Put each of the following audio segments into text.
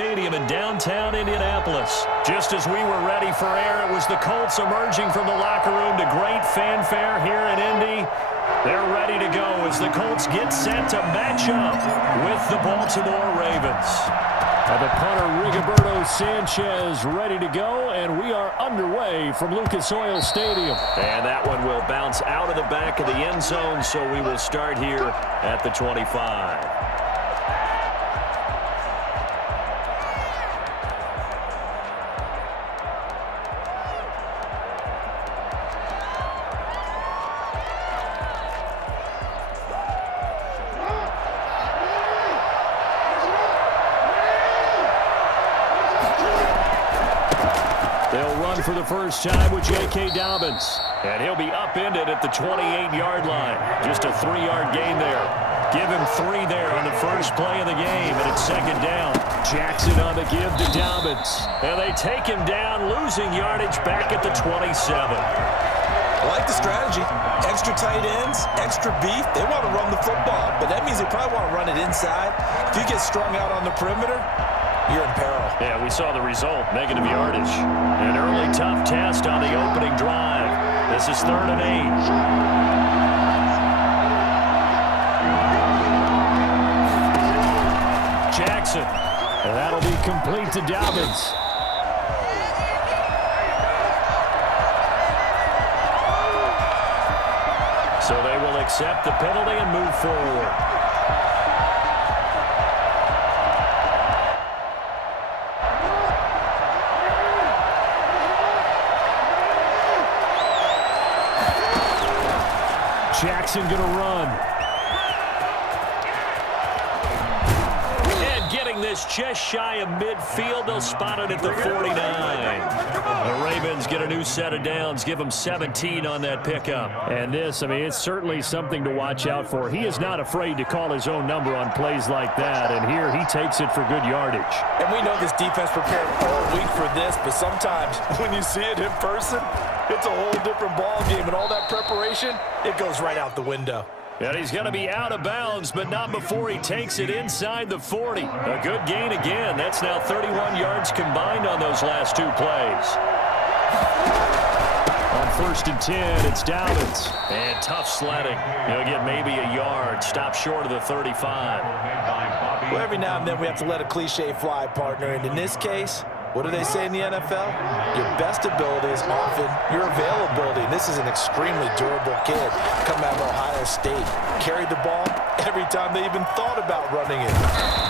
Stadium in downtown Indianapolis. Just as we were ready for air, it was the Colts emerging from the locker room to great fanfare here in Indy. They're ready to go as the Colts get set to match up with the Baltimore Ravens. The punter, Rigoberto Sanchez, ready to go, and we are underway from Lucas Oil Stadium. And that one will bounce out of the back of the end zone, so we will start here at the 25. For the first time with J.K. Dobbins. And he'll be upended at the 28-yard line. Just a 3-yard gain there. Give him 3 there on the first play of the game, and it's second down. Jackson on the give to Dobbins. And they take him down, losing yardage back at the 27. I like the strategy. Extra tight ends, extra beef. They want to run the football, but that means they probably want to run it inside. If you get strung out on the perimeter, you're in peril. Yeah, we saw the result, negative yardage. An early tough test on the opening drive. This is 3rd and 8. Jackson. And that'll be complete to Dobbins. So they will accept the penalty and move forward. Jackson going to run. And getting this just shy of midfield. They'll spot it at the 49. The Ravens get a new set of downs. Give them 17 on that pickup. And this, I mean, it's certainly something to watch out for. He is not afraid to call his own number on plays like that. And here he takes it for good yardage. And we know this defense prepared all week for this, but sometimes when you see it in person, it's a whole different ball game, and all that preparation, it goes right out the window. And he's going to be out of bounds, but not before he takes it inside the 40. A good gain again. That's now 31 yards combined on those last 2 plays. On 1st and 10, it's Dobbins. And tough sledding. He'll get maybe a yard. Stop short of the 35. Well, every now and then we have to let a cliche fly, partner. And in this case, what do they say in the NFL? Your best ability is often your availability. And this is an extremely durable kid coming out of Ohio State. Carried the ball every time they even thought about running it.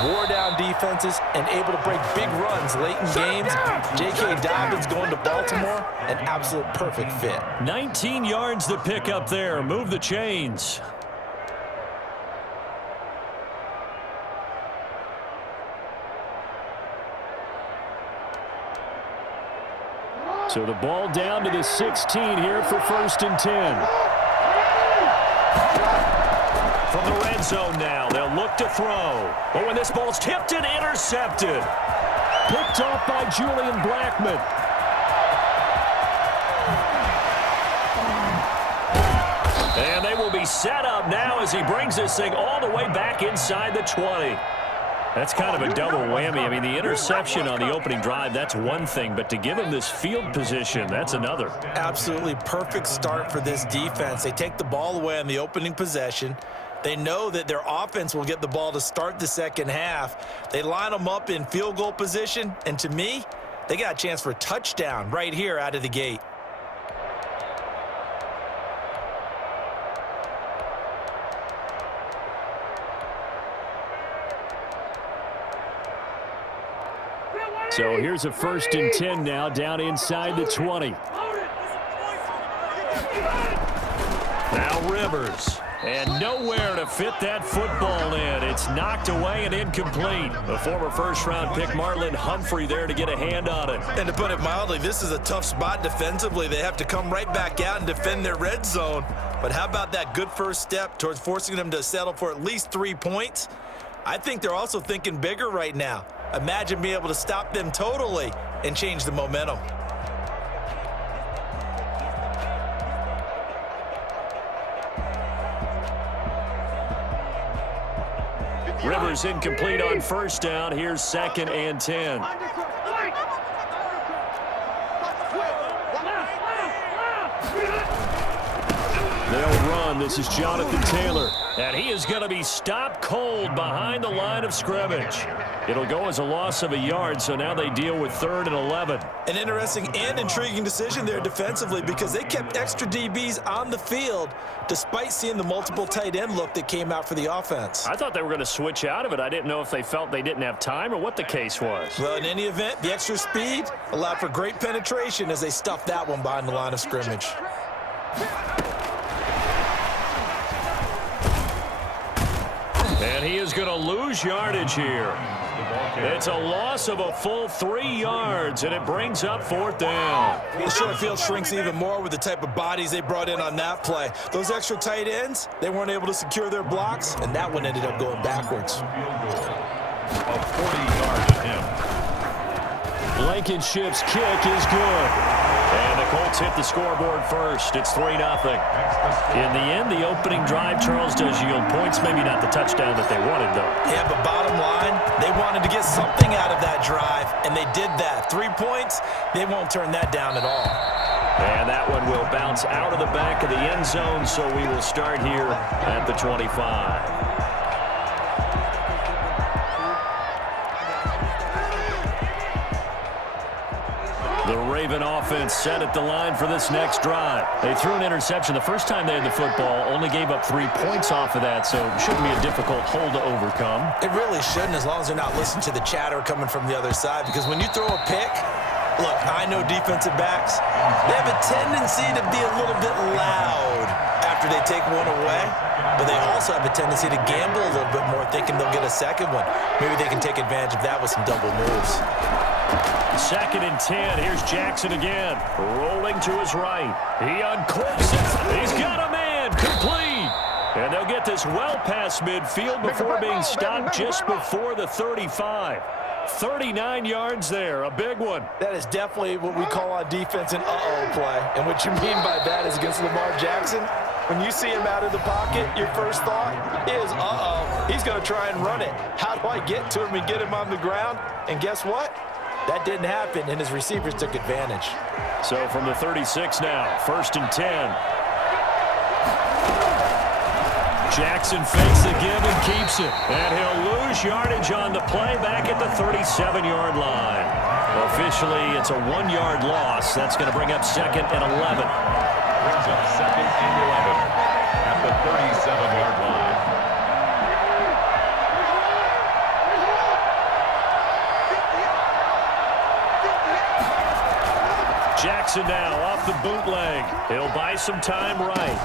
Wore down defenses and able to break big runs late in games. J.K. Dobbins going to Baltimore, an absolute perfect fit. 19 yards to pick up there. Move the chains. So the ball down to the 16 here for 1st and 10. From the red zone now, they'll look to throw. But when this ball's tipped and intercepted. Picked off by Julian Blackmon. And they will be set up now as he brings this thing all the way back inside the 20. That's kind of a double whammy. I mean, the interception on the opening drive, that's one thing. But to give him this field position, that's another. Absolutely perfect start for this defense. They take the ball away on the opening possession. They know that their offense will get the ball to start the second half. They line them up in field goal position. And to me, they got a chance for a touchdown right here out of the gate. So here's a 1st and 10 now down inside the 20. Now Rivers. And nowhere to fit that football in. It's knocked away and incomplete. The former first-round pick Marlon Humphrey there to get a hand on it. And to put it mildly, this is a tough spot defensively. They have to come right back out and defend their red zone. But how about that good first step towards forcing them to settle for at least 3 points? I think they're also thinking bigger right now. Imagine being able to stop them totally and change the momentum. Rivers incomplete on first down. Here's 2nd and 10. They'll run. This is Jonathan Taylor. And he is going to be stopped cold behind the line of scrimmage. It'll go as a loss of a yard, so now they deal with 3rd and 11. An interesting and intriguing decision there defensively because they kept extra DBs on the field despite seeing the multiple tight end look that came out for the offense. I thought they were going to switch out of it. I didn't know if they felt they didn't have time or what the case was. Well, in any event, the extra speed allowed for great penetration as they stuffed that one behind the line of scrimmage. And he is going to lose yardage here. It's a loss of a full 3 yards, and it brings up 4th down. The short field shrinks even more with the type of bodies they brought in on that play. Those extra tight ends, they weren't able to secure their blocks, and that one ended up going backwards. Of 40 yards to him. Blankenship's kick is good. And the Colts hit the scoreboard first. It's 3-0. In the end, the opening drive, Charles, does yield points. Maybe not the touchdown that they wanted, though. Yeah, but bottom line, they wanted to get something out of that drive, and they did that. 3 points, they won't turn that down at all. And that one will bounce out of the back of the end zone, so we will start here at the 25. The Raven offense set at the line for this next drive. They threw an interception the first time they had the football, only gave up 3 points off of that, so it shouldn't be a difficult hole to overcome. It really shouldn't, as long as they're not listening to the chatter coming from the other side, because when you throw a pick, look, I know defensive backs, they have a tendency to be a little bit loud after they take one away, but they also have a tendency to gamble a little bit more, thinking they'll get a second one. Maybe they can take advantage of that with some double moves. 2nd and 10. Here's Jackson again. Rolling to his right. He uncorks it. He's got a man. Complete. And they'll get this well past midfield before being stopped just before the 35. 39 yards there. A big one. That is definitely what we call on defense an uh-oh play. And what you mean by that is against Lamar Jackson, when you see him out of the pocket, your first thought is, uh-oh, he's going to try and run it. How do I get to him and get him on the ground? And guess what? That didn't happen, and his receivers took advantage. So from the 36 now, 1st and 10. Jackson fakes the give and keeps it. And he'll lose yardage on the play back at the 37-yard line. Officially, it's a 1-yard loss. That's going to bring up 2nd and 11. Brings up 2nd and 11 at the 37-yard line. Jackson now off the bootleg. He'll buy some time right.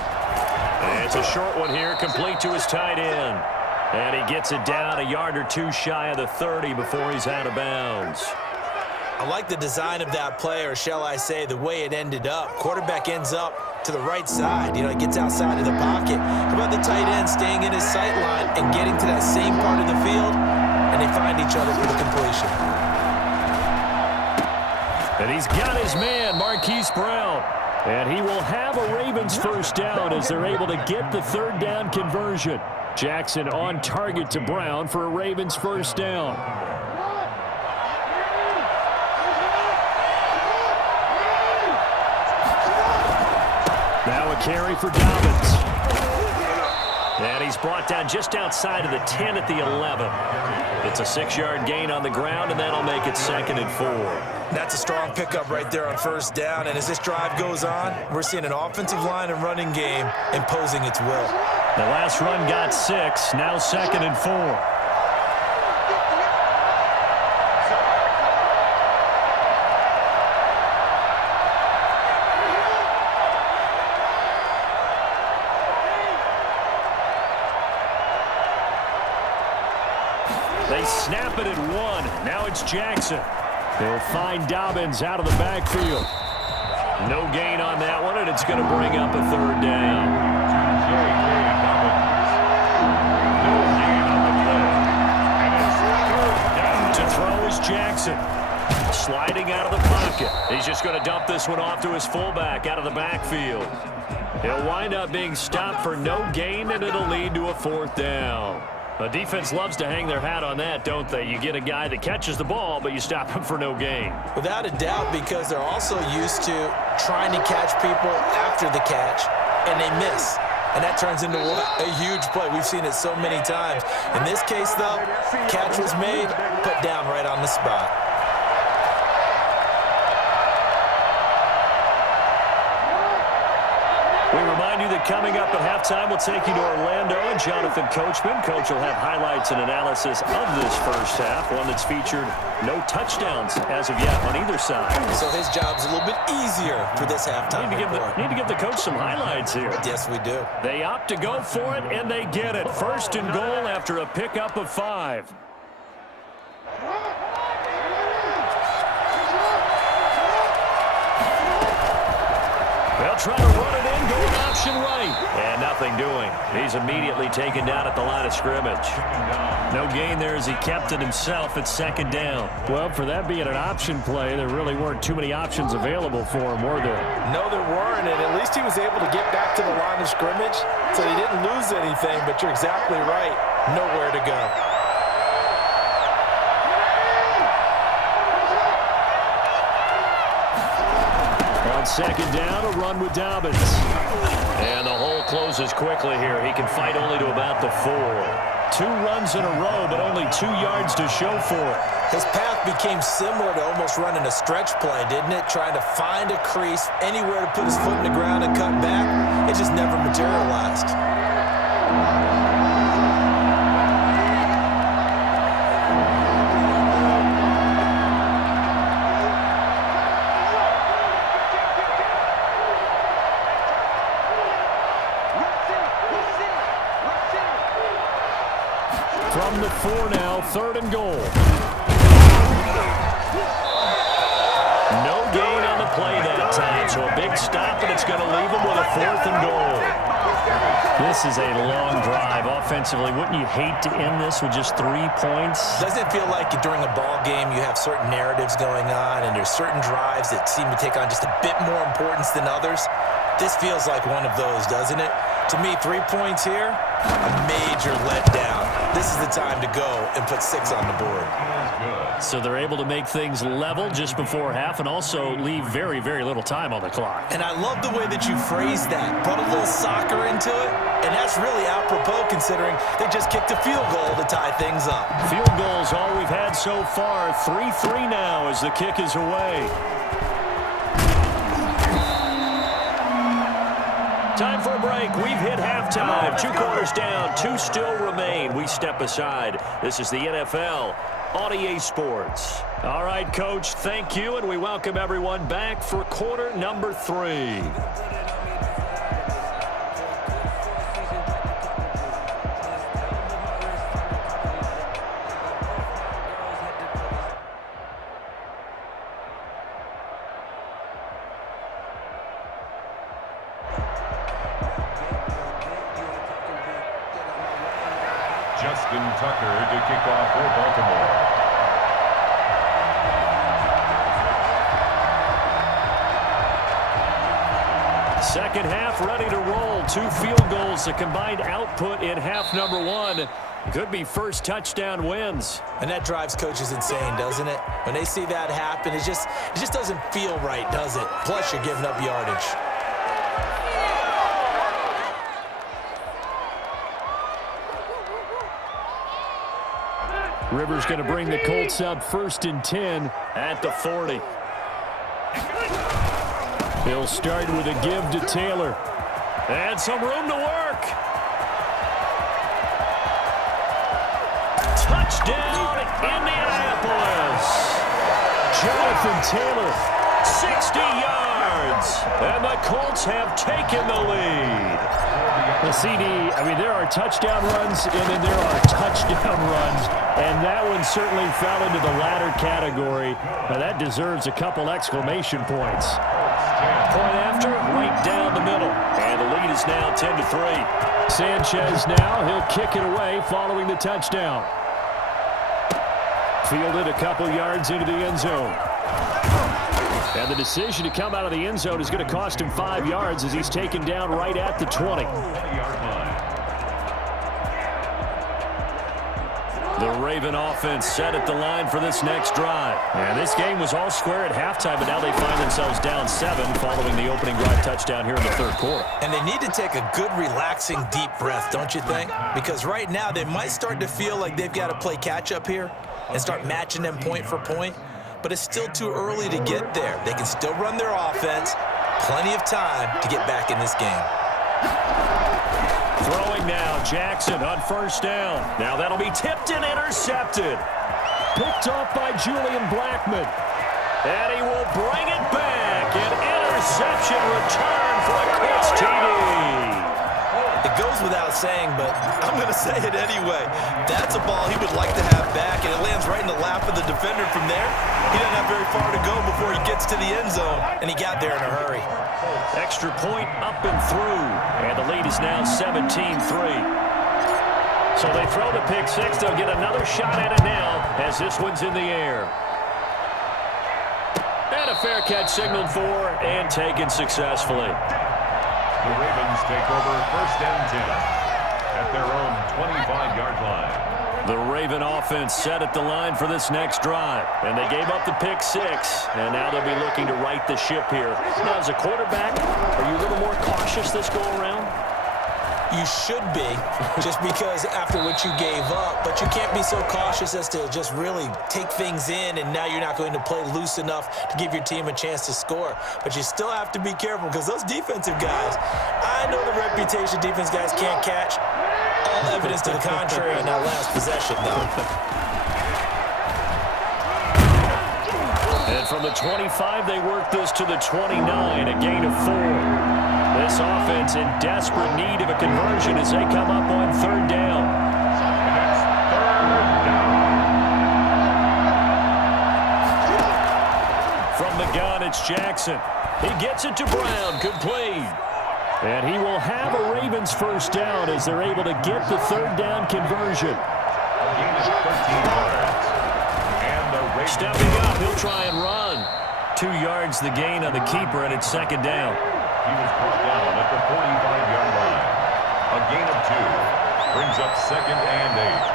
And it's a short one here, complete to his tight end. And he gets it down a yard or 2 shy of the 30 before he's out of bounds. I like the design of that play, or shall I say the way it ended up. Quarterback ends up to the right side. You know, he gets outside of the pocket. How about the tight end staying in his sight line and getting to that same part of the field, and they find each other for the completion. And he's got his man, Marquise Brown. And he will have a Ravens first down as they're able to get the 3rd down conversion. Jackson on target to Brown for a Ravens first down. Now a carry for Dobbins. And he's brought down just outside of the 10 at the 11. It's a 6-yard gain on the ground, and that'll make it 2nd and 4. That's a strong pickup right there on first down, and as this drive goes on, we're seeing an offensive line and running game imposing its will. The last run got 6, now 2nd and 4. They snap it at 1. Now it's Jackson. They'll find Dobbins out of the backfield. No gain on that one, and it's going to bring up a 3rd down. To throw is Jackson. Sliding out of the pocket. He's just going to dump this one off to his fullback out of the backfield. He'll wind up being stopped for no gain, and it'll lead to a 4th down. A defense loves to hang their hat on that, don't they? You get a guy that catches the ball, but you stop him for no gain. Without a doubt, because they're also used to trying to catch people after the catch, and they miss. And that turns into a huge play. We've seen it so many times. In this case, though, catch was made, put down right on the spot. We remind you that coming up at halftime, we'll take you to Orlando and Jonathan Coachman. Coach will have highlights and analysis of this first half, one that's featured no touchdowns as of yet on either side. So his job's a little bit easier for this halftime report. Need to give the coach some highlights here. Yes, we do. They opt to go for it, and they get it. First and goal after a pickup of 5. They'll try to run it in, going option right. And nothing doing. He's immediately taken down at the line of scrimmage. No gain there as he kept it himself at second down. Well, for that being an option play, there really weren't too many options available for him, were there? No, there weren't, and at least he was able to get back to the line of scrimmage, so he didn't lose anything, but you're exactly right. Nowhere to go. Second down, a run with Dobbins. And the hole closes quickly here. He can fight only to about the 4. 2 runs in a row, but only 2 yards to show for it. His path became similar to almost running a stretch play, didn't it? Trying to find a crease, anywhere to put his foot in the ground and cut back. It just never materialized. From the 4 now, 3rd and goal. No gain on the play that time, so a big stop, and it's going to leave him with a 4th and goal. This is a long drive offensively. Wouldn't you hate to end this with just 3 points? Doesn't it feel like during a ball game you have certain narratives going on and there's certain drives that seem to take on just a bit more importance than others? This feels like one of those, doesn't it? To me, 3 points here, a major letdown. This is the time to go and put 6 on the board. So they're able to make things level just before half and also leave very, very little time on the clock. And I love the way that you phrased that. Put a little soccer into it, and that's really apropos considering they just kicked a field goal to tie things up. Field goals all we've had so far. 3-3 now as the kick is away. Time for a break. We've hit halftime. 2 quarters down, 2 still remain. We step aside. This is the NFL on EA Sports. All right, Coach, thank you, and we welcome everyone back for quarter number 3. Justin Tucker to kick off for Baltimore. Second half ready to roll. 2 field goals, the combined output in half number 1. Could be first touchdown wins. And that drives coaches insane, doesn't it? When they see that happen, it just doesn't feel right, does it? Plus, you're giving up yardage. Rivers going to bring the Colts up 1st and 10 at the 40. He'll start with a give to Taylor. And some room to work. Touchdown, Indianapolis. Jonathan Taylor, 60 yards. And the Colts have taken the lead. The CD, there are touchdown runs, and then there are touchdown runs. And that one certainly fell into the latter category. Now, that deserves a couple exclamation points. Point after, right down the middle. And the lead is now 10-3. Sanchez now, he'll kick it away following the touchdown. Fielded a couple yards into the end zone. And the decision to come out of the end zone is going to cost him 5 yards as he's taken down right at the 20. The Raven offense set at the line for this next drive. And this game was all square at halftime, but now they find themselves down 7 following the opening drive touchdown here in the third quarter. And they need to take a good, relaxing, deep breath, don't you think? Because right now they might start to feel like they've got to play catch-up here and start matching them point for point. But it's still too early to get there. They can still run their offense. Plenty of time to get back in this game. Throwing now, Jackson on first down. Now that'll be tipped and intercepted. Picked off by Julian Blackmon. And he will bring it back. An interception return for a Colts TD. It goes without saying, but I'm going to say it anyway. That's a ball he would like to have back, and it lands right in the lap of the defender from there. He doesn't have very far to go before he gets to the end zone, and he got there in a hurry. Extra point up and through, and the lead is now 17-3. So they throw the pick six. They'll get another shot at it now as this one's in the air. And a fair catch signaled for and taken successfully. The Ravens take over first and 10 at their own 25-yard line. The Raven offense set at the line for this next drive. And they gave up the pick six. And now they'll be looking to right the ship here. Now, as a quarterback, are you a little more cautious this go around? You should be, just because after what you gave up, but you can't be so cautious as to just really take things in, and now you're not going to play loose enough to give your team a chance to score. But you still have to be careful, because those defensive guys, I know the reputation defense guys can't catch. All evidence to the contrary in that last possession, though. And from the 25, they work this to the 29, a gain of 4. This offense in desperate need of a conversion as they come up on third down. And it's third down. From the gun, it's Jackson. He gets it to Brown, complete. And he will have a Ravens first down as they're able to get the third down conversion. A gain of 13 yards. And the Ravens Stepping up, he'll try and run. 2 yards the gain on the keeper, and it's second down. He was brought down at the 45-yard line. A gain of 2 brings up second and 8.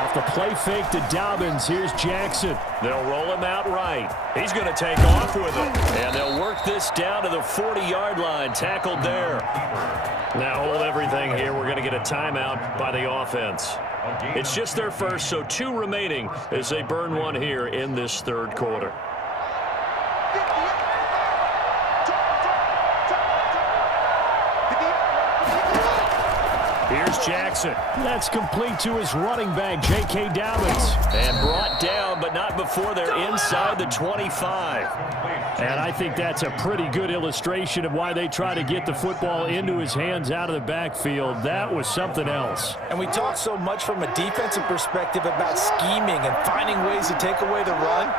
Off the play fake to Dobbins. Here's Jackson. They'll roll him out right. He's going to take off with it. And they'll work this down to the 40-yard line. Tackled there. Now hold everything here. We're going to get a timeout by the offense. It's just their first, so 2 remaining as they burn one here in this third quarter. Here's Jackson. That's complete to his running back, J.K. Dobbins. And brought down, but not before they're inside the 25. And I think that's a pretty good illustration of why they try to get the football into his hands out of the backfield. That was something else. And we talk so much from a defensive perspective about scheming and finding ways to take away the run.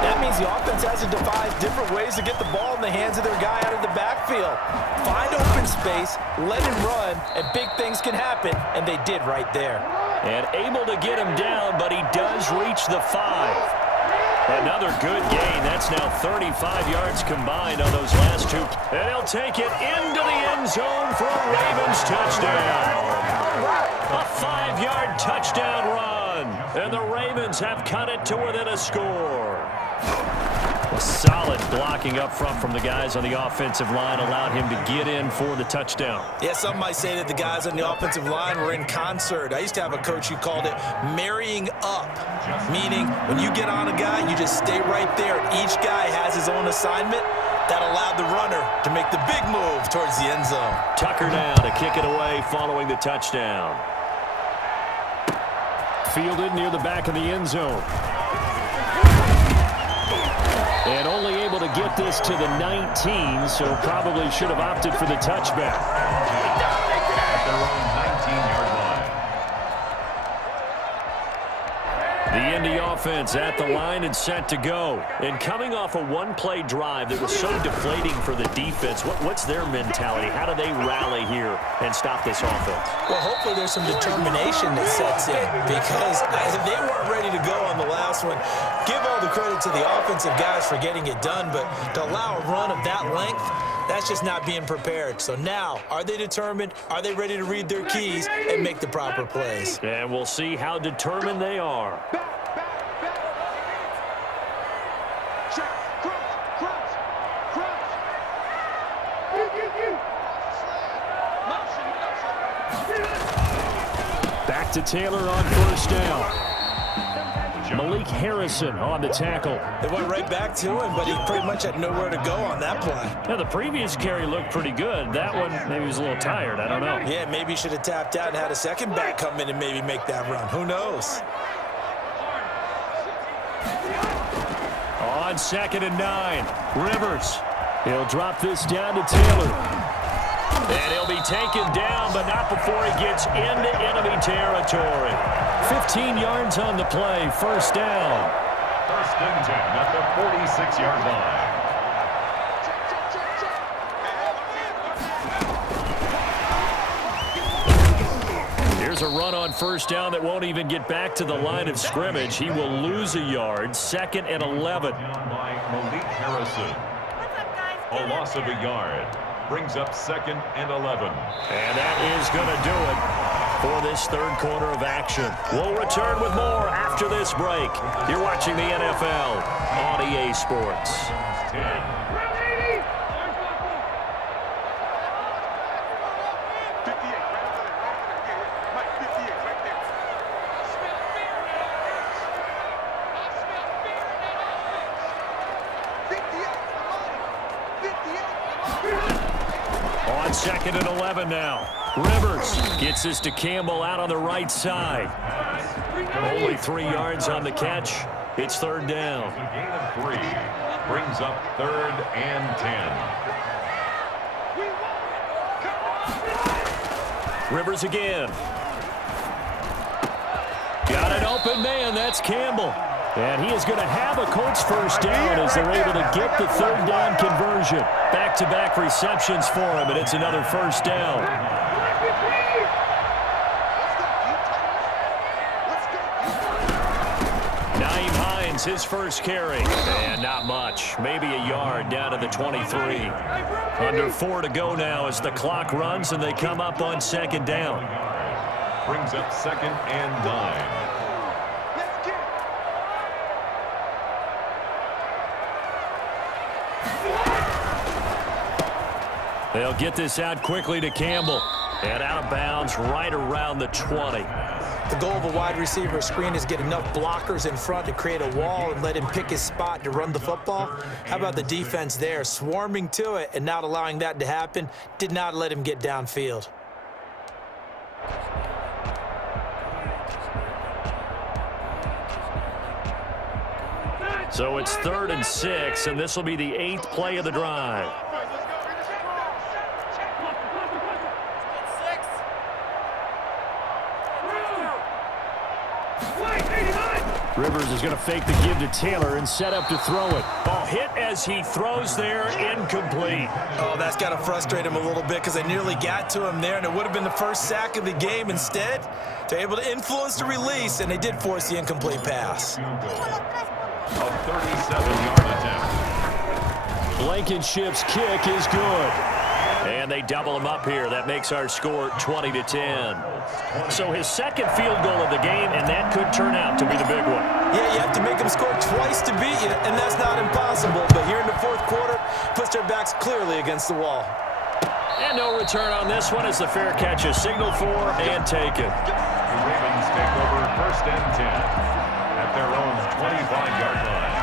That means the offense has to devise different ways to get the ball in the hands of their guy out of the backfield. Find open space, let him run, and big things can happen, and they did right there. And able to get him down, but he does reach the 5. Another good gain. That's now 35 yards combined on those last 2. And he'll take it into the end zone for a Ravens touchdown. A 5-yard touchdown run. And the Ravens have cut it to within a score. A solid blocking up front from the guys on the offensive line allowed him to get in for the touchdown. Yeah, some might say that the guys on the offensive line were in concert. I used to have a coach who called it marrying up, meaning when you get on a guy, you just stay right there. Each guy has his own assignment. That allowed the runner to make the big move towards the end zone. Tucker now to kick it away following the touchdown. Fielded near the back of the end zone. And only able to get this to the 19, so probably should have opted for the touchback. At their own 19-yard line. The Indy offense at the line and set to go. And coming off a one-play drive that was so deflating for the defense, what's their mentality? How do they rally here and stop this offense? Well, hopefully there's some determination that sets in, because they weren't ready to go on the last one. Give all the credit to the offensive guys for getting it done, but to allow a run of that length, That's just not being prepared. So now, are they determined? Are they ready to read their keys and make the proper plays? And we'll see how determined they are. Back to Taylor on first down. Malik Harrison on the tackle. They went right back to him, but he pretty much had nowhere to go on that play. Now, the previous carry looked pretty good. That one, maybe he was a little tired. I don't know. Yeah, maybe he should have tapped out and had a second back come in and maybe make that run. Who knows? On 2nd and 9, Rivers. He'll drop this down to Taylor. And he'll be taken down, but not before he gets into enemy territory. 15 yards on the play, first down. First and 10 at the 46-yard line. Here's a run on first down that won't even get back to the line of scrimmage. He will lose a yard, 2nd and 11. Down by Malik Harrison. A loss of a yard. Brings up 2nd and 11. And that is going to do it for this third quarter of action. We'll return with more after this break. You're watching the NFL on EA Sports. 10. On 2nd and 11 now. Rivers gets this to Campbell out on the right side. Only 3 yards on the catch. It's third down. A gain of 3. Brings up 3rd and 10. Rivers again. Got an open man. That's Campbell. And he is going to have a Colts first down as they're able to get the third down conversion. Back-to-back receptions for him, and it's another first down. Nyheim Hines, his first carry. And not much. Maybe a yard down to the 23. Under 4 to go now as the clock runs and they come up on 2nd down. Brings up 2nd and 9. They'll get this out quickly to Campbell. And out of bounds right around the 20. The goal of a wide receiver screen is get enough blockers in front to create a wall and let him pick his spot to run the football. How about the defense there, swarming to it and not allowing that to happen? Did not let him get downfield. So it's 3rd and 6, and this will be the 8th play of the drive. Rivers is going to fake the give to Taylor and set up to throw it. Ball hit as he throws there, incomplete. Oh, that's got to frustrate him a little bit because they nearly got to him there, and it would have been the first sack of the game. Instead, they're able to influence the release, and they did force the incomplete pass. A 37-yard attempt. Blankenship's kick is good. And they double him up here. That makes our score 20-10. So his second field goal of the game, and that could turn out to be the big one. Yeah, you have to make them score twice to beat you, and that's not impossible. But here in the fourth quarter, puts their backs clearly against the wall. And no return on this one as the fair catch is signaled for and taken. The Ravens take over 1st and 10 at their own 25-yard line.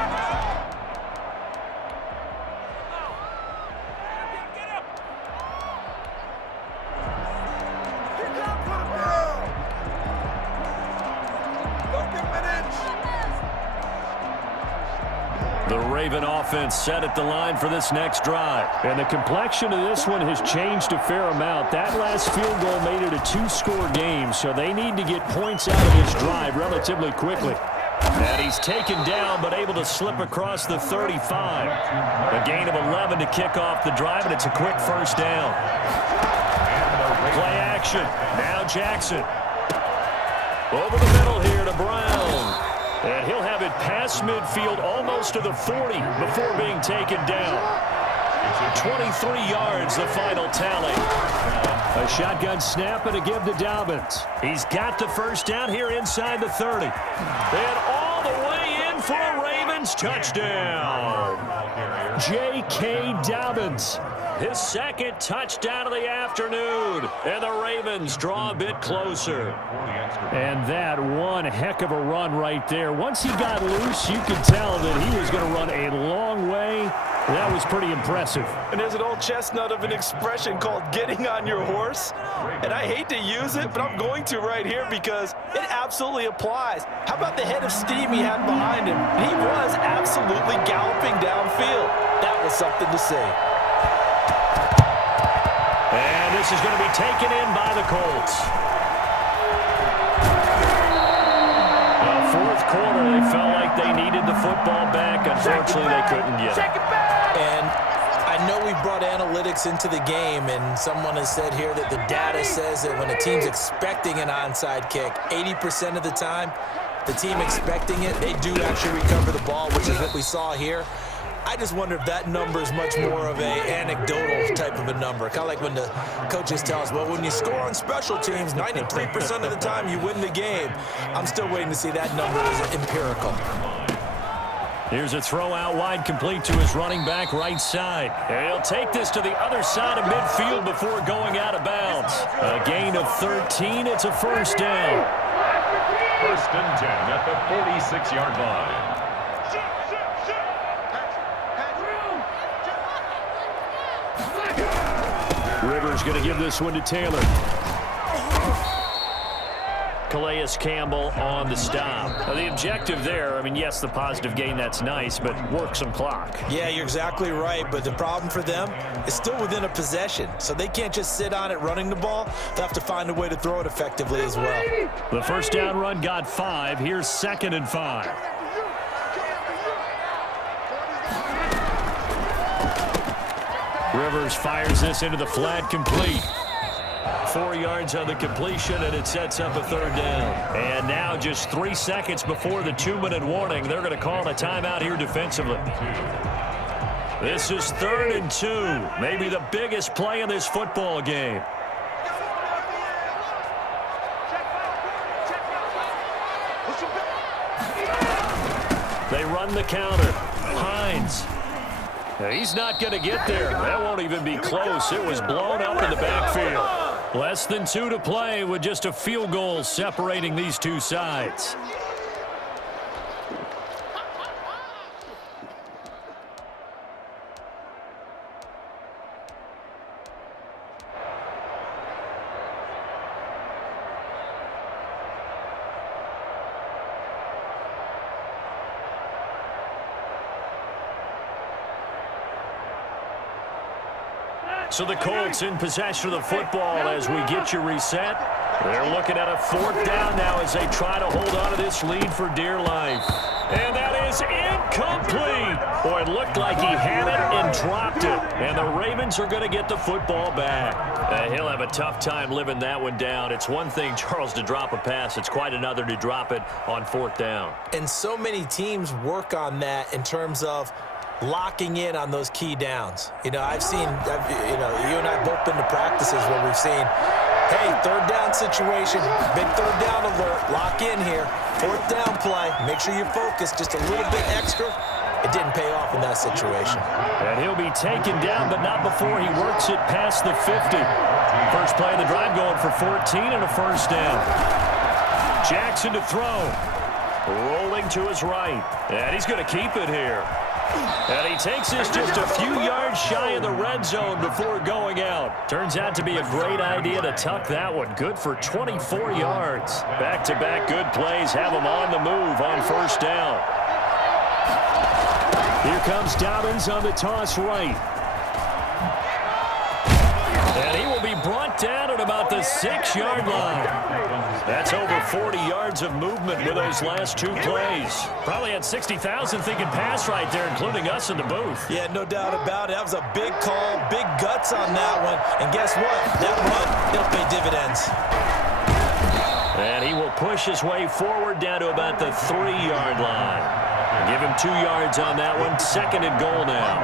The Raven offense set at the line for this next drive. And the complexion of this one has changed a fair amount. That last field goal made it a 2-score game, so they need to get points out of this drive relatively quickly. And he's taken down but able to slip across the 35. A gain of 11 to kick off the drive, and it's a quick first down. Play action. Now Jackson. Over the middle here to Brown. And he'll have it past midfield almost to the 40 before being taken down. 23 yards, the final tally. A shotgun snap and a give to Dobbins. He's got the first down here inside the 30. And all the way in for a Ravens touchdown. J.K. Dobbins. His second touchdown of the afternoon. And the Ravens draw a bit closer. And that one heck of a run right there. Once he got loose, you could tell that he was going to run a long way. That was pretty impressive. And there's an old chestnut of an expression called getting on your horse. And I hate to use it, but I'm going to right here because it absolutely applies. How about the head of steam he had behind him? He was absolutely galloping downfield. That was something to see. And this is going to be taken in by the Colts. Fourth quarter, they felt like they needed the football back. Unfortunately, they couldn't get it. And I know we brought analytics into the game, and someone has said here that the data says that when a team's expecting an onside kick, 80% of the time, the team expecting it, they do actually recover the ball, which is what we saw here. I just wonder if that number is much more of an anecdotal type of a number. Kind of like when the coaches tell us, well, when you score on special teams, 93% of the time you win the game. I'm still waiting to see that number is empirical. Here's a throw out wide, complete to his running back right side. And he'll take this to the other side of midfield before going out of bounds. A gain of 13. It's a first down. First and 10 at the 46-yard line. Rivers going to give this one to Taylor. Calais Campbell on the stop. Now, the objective there, I mean, yes, the positive gain, that's nice, but work some clock. Yeah, you're exactly right, but the problem for them is still within a possession, so they can't just sit on it running the ball. They'll have to find a way to throw it effectively as well. The first down run got 5. Here's 2nd and 5. Rivers fires this into the flat, complete. 4 yards on the completion, and it sets up a third down. And now just 3 seconds before the 2-minute warning, they're going to call a timeout here defensively. This is 3rd and 2, maybe the biggest play in this football game. They run the counter. Hines. He's not going to get there. That won't even be close. It was blown up in the backfield. Less than 2 to play with just a field goal separating these two sides. So the Colts in possession of the football as we get you reset. They're looking at a 4th down now as they try to hold on to this lead for dear life. And that is incomplete. Boy, it looked like he had it and dropped it. And the Ravens are going to get the football back. He'll have a tough time living that one down. It's one thing, Charles, to drop a pass. It's quite another to drop it on 4th down. And so many teams work on that in terms of locking in on those key downs. You know, I've seen, you and I both been to practices where we've seen, hey, 3rd down situation, big 3rd down alert, lock in here, 4th down play, make sure you're focused just a little bit extra. It didn't pay off in that situation. And he'll be taken down, but not before he works it past the 50. First play of the drive going for 14 and a first down. Jackson to throw. Rolling to his right. And he's going to keep it here. And he takes this just a few yards shy of the red zone before going out. Turns out to be a great idea to tuck that one. Good for 24 yards. Back-to-back good plays have him on the move on first down. Here comes Dobbins on the toss right. And he will be brought down at about the 6-yard line. That's over 40 yards of movement with those last 2 plays. Probably had 60,000 thinking pass right there, including us in the booth. Yeah, no doubt about it. That was a big call, big guts on that one. And guess what? That run, it'll pay dividends. And he will push his way forward down to about the 3-yard line. Give him 2 yards on that one. 2nd and goal now.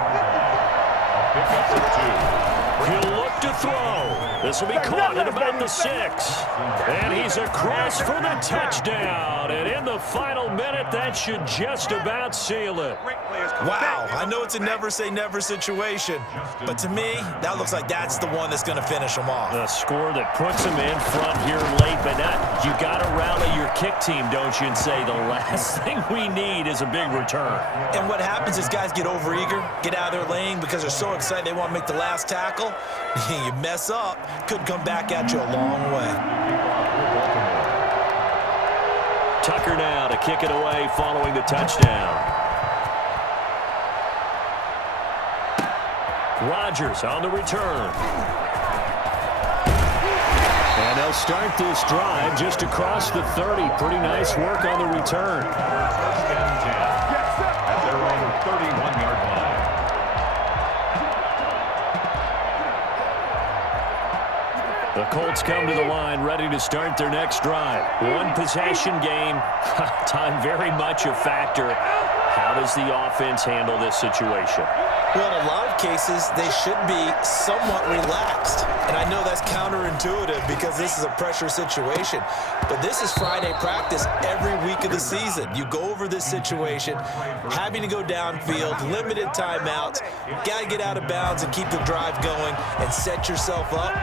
pickup of 2. He'll look to throw. This will be caught at about the 6. And he's across for the touchdown. And in the final minute, that should just about seal it. Wow, I know it's a never-say-never situation, but to me, that looks like that's the one that's going to finish them off. The score that puts him in front here late, but not. You got to rally your kick team, don't you, and say the last thing we need is a big return. And what happens is guys get overeager, get out of their lane because they're so excited they want to make the last tackle. You mess up, could come back at you a long way. Tucker now to kick it away following the touchdown. Rodgers on the return. And they'll start this drive just across the 30. Pretty nice work on the return. First and 10 at their own 31-yard line. The Colts come to the line ready to start their next drive. One possession game. Time very much a factor. How does the offense handle this situation? Well, in a lot of cases, they should be somewhat relaxed. And I know that's counterintuitive because this is a pressure situation. But this is Friday practice every week of the season. You go over this situation, having to go downfield, limited timeouts, got to get out of bounds and keep the drive going and set yourself up.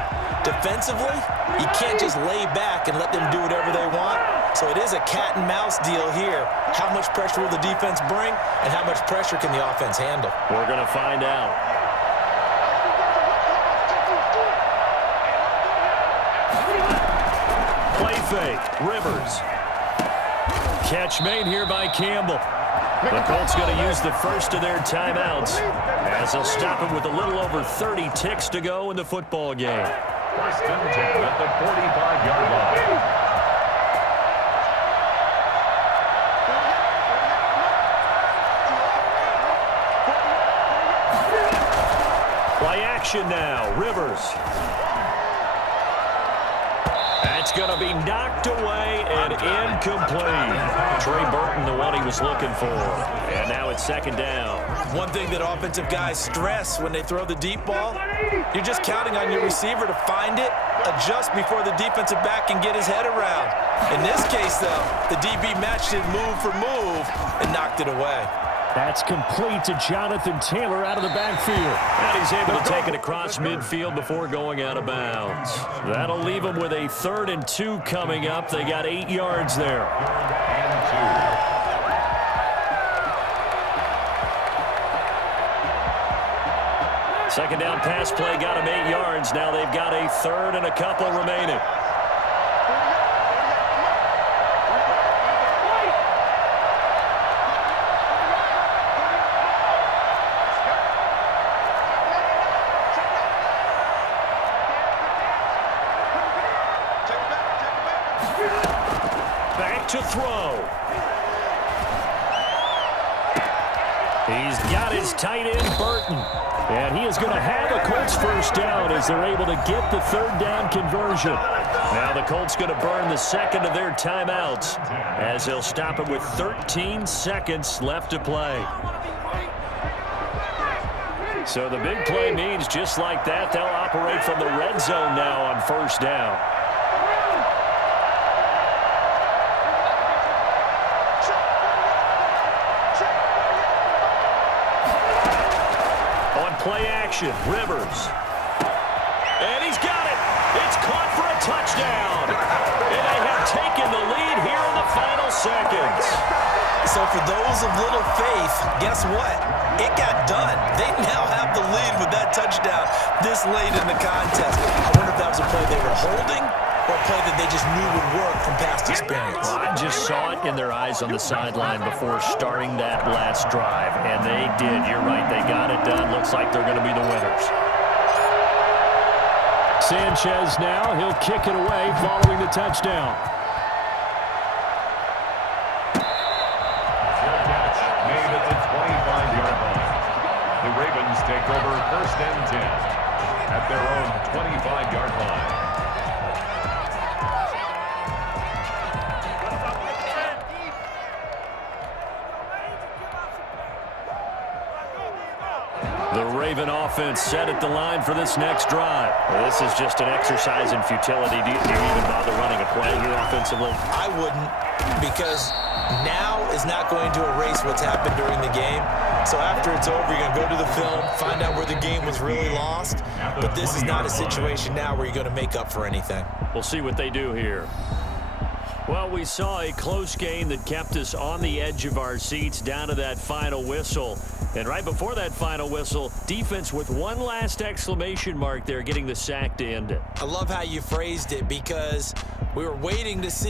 Defensively, you can't just lay back and let them do whatever they want. So it is a cat and mouse deal here. How much pressure will the defense bring, and how much pressure can the offense handle? We're going to find out. Play fake, Rivers. Catch made here by Campbell. The Colts going to use the first of their timeouts as they'll stop it with a little over 30 ticks to go in the football game. First and 10 at the 45-yard line. Play action now, Rivers. That's going to be knocked away and incomplete. Trey Burton, the one he was looking for. And now it's second down. One thing that offensive guys stress when they throw the deep ball, you're just counting on your receiver to find it, adjust before the defensive back can get his head around. In this case, though, the DB matched it move for move and knocked it away. That's complete to Jonathan Taylor out of the backfield. And he's able to take it across midfield before going out of bounds. That'll leave them with a 3rd and 2 coming up. They got 8 yards there. Second down pass play got them 8 yards. Now they've got a 3rd and a couple remaining. Back to throw. He's got his tight end, Burton. And he is going to have a Colts first down as they're able to get the 3rd down conversion. Now the Colts going to burn the second of their timeouts as they'll stop it with 13 seconds left to play. So the big play means just like that, they'll operate from the red zone now on first down. Play action, Rivers. And he's got it. It's caught for a touchdown. And they have taken the lead here in the final seconds. So for those of little faith, guess what? It got done. They now have the lead with that touchdown this late in the contest. I wonder if that was a play they were holding or a play that they just knew would work from past experience. Well, I just saw it in their eyes on the sideline before starting that last drive, and they did. You're right. They got it done. Looks like they're going to be the winners. Sanchez now. He'll kick it away following the touchdown. Catch made at the 25-yard line. The Ravens take over first and 10 at their own 25-yard line. The Raven offense set at the line for this next drive. Well, this is just an exercise in futility. Do you even bother running a play here offensively? I wouldn't, because now is not going to erase what's happened during the game. So after it's over, you're going to go to the film, find out where the game was really lost. But this is not a situation now where you're going to make up for anything. We'll see what they do here. Well, we saw a close game that kept us on the edge of our seats down to that final whistle. And right before that final whistle, defense with one last exclamation mark there, getting the sack to end it. I love how you phrased it, because we were waiting to see